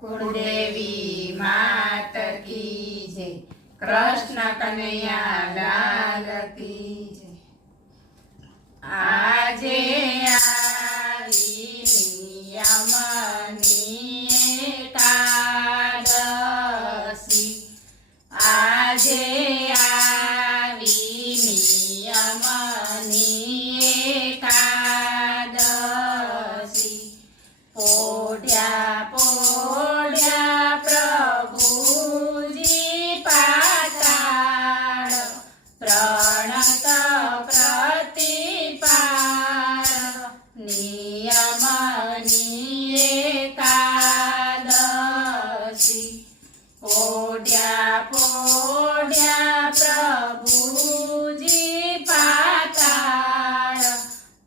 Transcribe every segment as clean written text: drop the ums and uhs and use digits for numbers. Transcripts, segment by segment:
कुलदेवी मात की जय। कृष्ण कन्हैया लाल की जय। आजे आवी नियमनी एकादशी। आजे आवी नियमनी एकादशी। पोढ्या पोढ्या प्रभुजी पाताळ। प्रणत प्रतिपाळ नियमनी एकादशी। पोढ्या पोढ्या प्रभुजी पाताळ।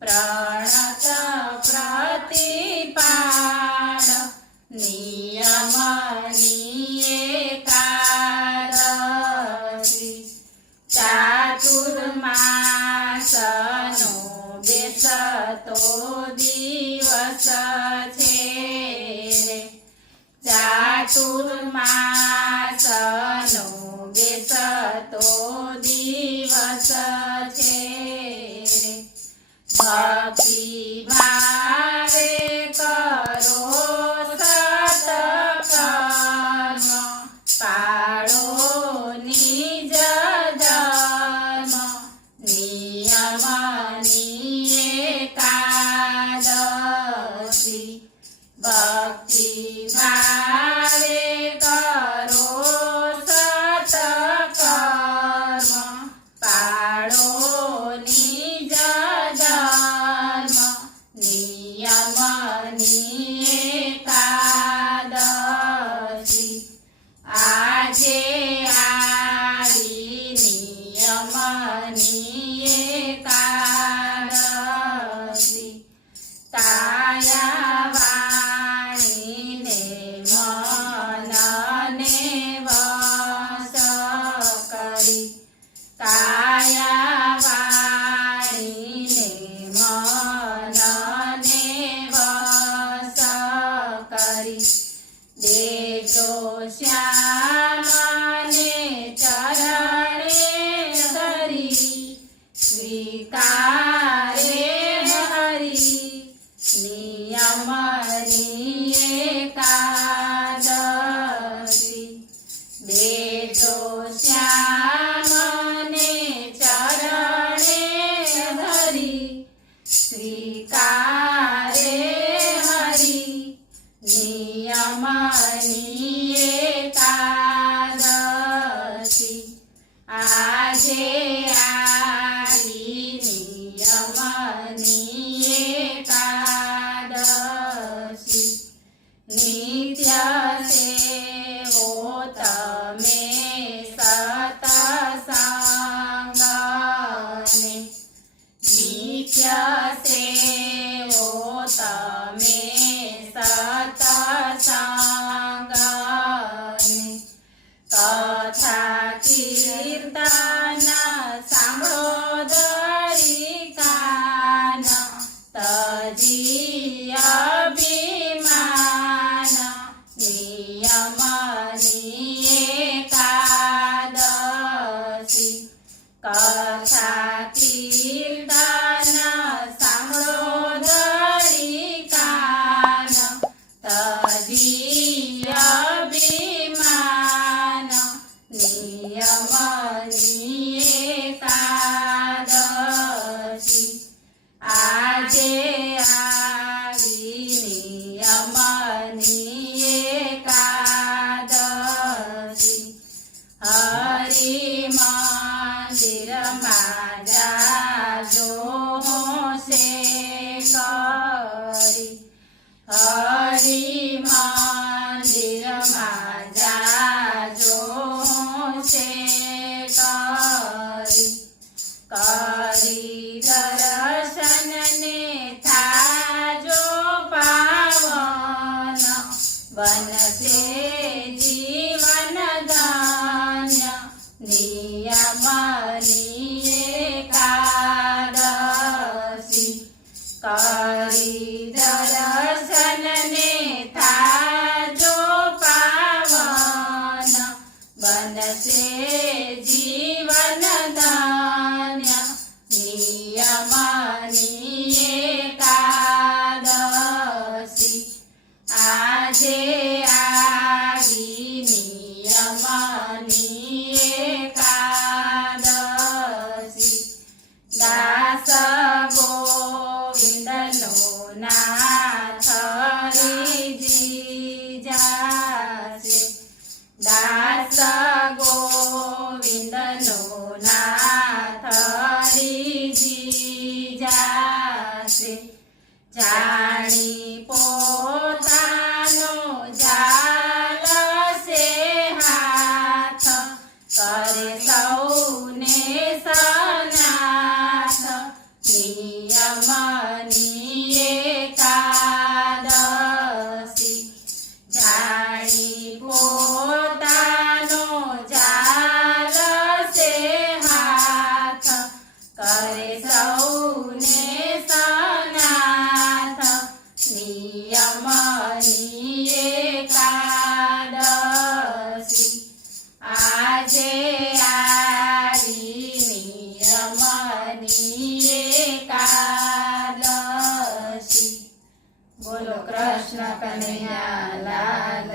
प्रणत प्रतिपाळ नियमनी एकादशी। चातुर्मासनो बेसतो दिवस छे रे। चातुर्मासनो बेसतो दिवस छे रे। भक्ति भावे करो सत्कर्म। पाळो निज धर्म नियमनी एकादशी। भक्ति भावे करो सत्कर्म। पाळो निज धर्म नियमनी एकादशी। आजे आवी नियमनी एकादशी। काया वाणीने मनने वश करी। काया वाणीने मनने वश करी। देजो श्यामने चरणे धरी। स्वीकारे हरि नियमनी एकादशी। देजो श्यामने चरणे धरी। स्वीकारे हरि नियमनी एकादशी। आजे आवी नियमनी एकादशी। नित्य सेवो तमे सत्संगने। नित्य सेवो तमे सत्संगने। कथा कीर्तन सांभळो धरी कान। तजी अभिमान नियमनी एकादशी। कथा कीर्तन सांभळो धरी कान। तजी अभिमान नियमनी एकादशी। आजे आवी नियमनी एकादशी। हरि मंदिरमा जाजो से करी। हरि मंदिरमा जाजो से करी। करी दर्शन ने थाजो पावन। बनसे जीवन धन्य नियमनी एकादशी। करी दर्शन ने थाजो નાથ રીઝી જાશે દાસ ગોવિંદનો નાથ રીઝી જાશે જાણી પોતાનો જાલશે હાથ કરે સૌને સનાથ નિયમની એકાદશી જાણી પોતાનો જાલશે હાથ કરે સૌને સનાથ નિયમની એકાદશી આજે આવી નિયમની એકાદશી બોલો કૃષ્ણ કનૈયા લાલ